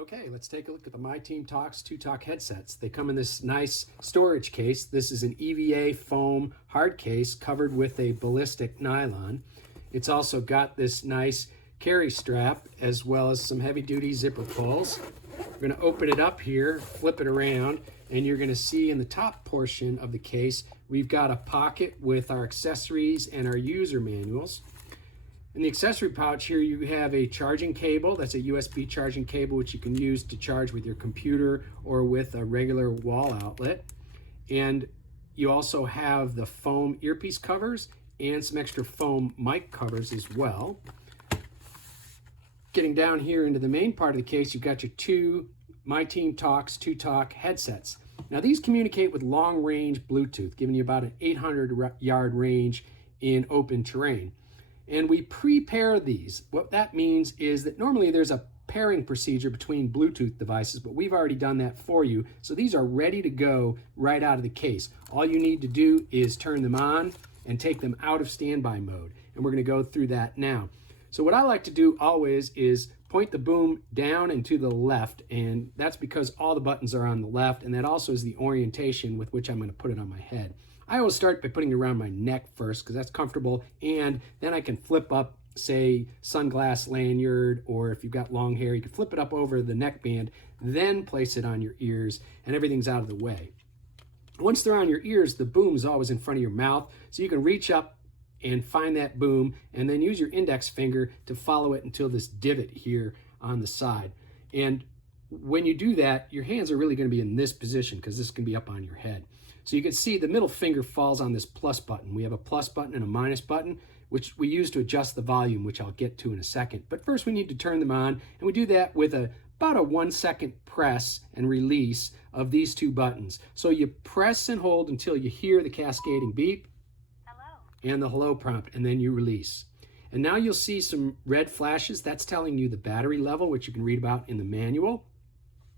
Okay, let's take a look at the My Team Talks 2Talk headsets. They come in this nice storage case. This is an EVA foam hard case covered with a ballistic nylon. It's also got this nice carry strap as well as some heavy-duty zipper pulls. We're going to open it up here, flip it around, and you're going to see in the top portion of the case we've got a pocket with our accessories and our user manuals. In the accessory pouch here you have a charging cable. That's a USB charging cable which you can use to charge with your computer or with a regular wall outlet. And you also have the foam earpiece covers and some extra foam mic covers as well. Getting down here into the main part of the case, you've got your two My Team Talks 2Talk headsets. Now these communicate with long-range Bluetooth, giving you about an 800-yard range in open terrain. And we pre-pair these. What that means is that normally there's a pairing procedure between Bluetooth devices, but we've already done that for you. So these are ready to go right out of the case. All you need to do is turn them on and take them out of standby mode. And we're going to go through that now. So what I like to do always is point the boom down and to the left, and that's because all the buttons are on the left, and that also is the orientation with which I'm going to put it on my head. I always start by putting it around my neck first because that's comfortable, and then I can flip up, say, sunglass lanyard, or if you've got long hair, you can flip it up over the neckband, then place it on your ears, and everything's out of the way. Once they're on your ears, the boom is always in front of your mouth, so you can reach up and find that boom, and then use your index finger to follow it until this divot here on the side. And when you do that, your hands are really going to be in this position because this can be up on your head. So you can see the middle finger falls on this plus button. We have a plus button and a minus button, which we use to adjust the volume, which I'll get to in a second. But first we need to turn them on, and we do that with about a 1-second press and release of these two buttons. So you press and hold until you hear the cascading beep and the hello prompt, and then you release. And now you'll see some red flashes. That's telling you the battery level, which you can read about in the manual.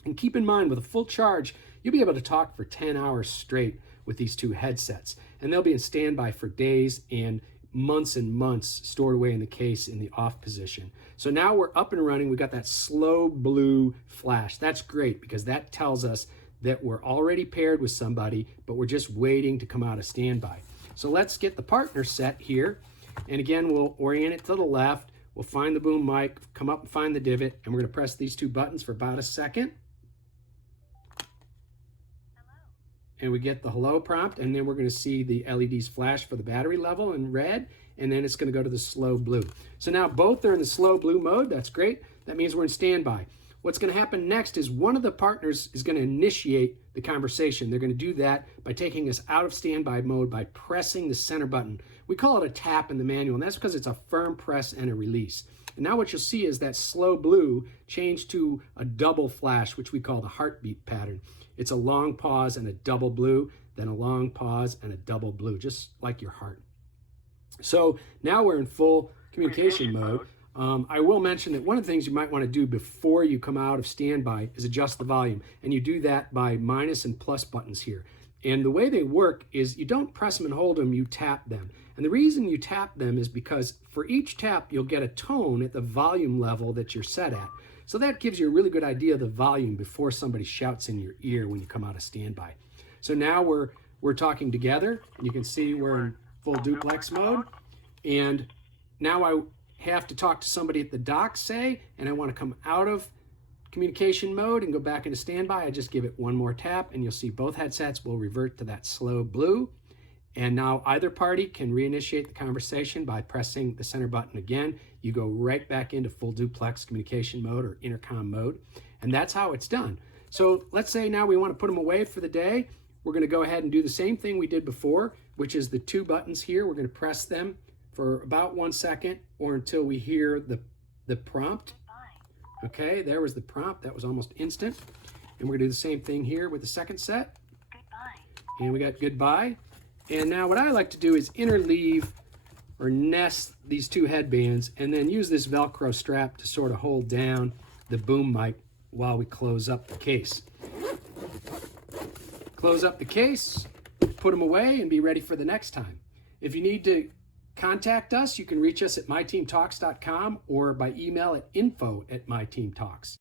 And keep in mind, with a full charge, you'll be able to talk for 10 hours straight with these two headsets. And they'll be in standby for days and months stored away in the case in the off position. So now we're up and running. We've got that slow blue flash. That's great because that tells us that we're already paired with somebody, but we're just waiting to come out of standby. So let's get the partner set here. And again, we'll orient it to the left. We'll find the boom mic, come up and find the divot, and we're going to press these two buttons for about a second. And we get the hello prompt, and then we're going to see the LEDs flash for the battery level in red, and then it's going to go to the slow blue. So now both are in the slow blue mode. That's great. That means we're in standby. What's going to happen next is one of the partners is going to initiate the conversation. They're going to do that by taking us out of standby mode by pressing the center button. We call it a tap in the manual, and that's because it's a firm press and a release. And now what you'll see is that slow blue change to a double flash, which we call the heartbeat pattern. It's a long pause and a double blue, then a long pause and a double blue, just like your heart. So now we're in full communication mode. I will mention that one of the things you might want to do before you come out of standby is adjust the volume. And you do that by minus and plus buttons here. And the way they work is you don't press them and hold them, you tap them. And the reason you tap them is because for each tap, you'll get a tone at the volume level that you're set at. So that gives you a really good idea of the volume before somebody shouts in your ear when you come out of standby. So now we're talking together. You can see we're in full duplex mode. And now I have to talk to somebody at the dock, say, and I want to come out of communication mode and go back into standby. I just give it one more tap, and you'll see both headsets will revert to that slow blue. And now either party can reinitiate the conversation by pressing the center button again. You go right back into full duplex communication mode or intercom mode, and that's how it's done. So let's say now we want to put them away for the day. We're going to go ahead and do the same thing we did before, which is the two buttons here. We're going to press them for about 1 second or until we hear the prompt. Okay, there was the prompt. That was almost instant. And we're going to do the same thing here with the second set. Goodbye. And we got goodbye. And now what I like to do is interleave or nest these two headbands and then use this Velcro strap to sort of hold down the boom mic while we close up the case. Close up the case, put them away, and be ready for the next time. If you need to contact us, you can reach us at myteamtalks.com or by email at info@myteamtalks.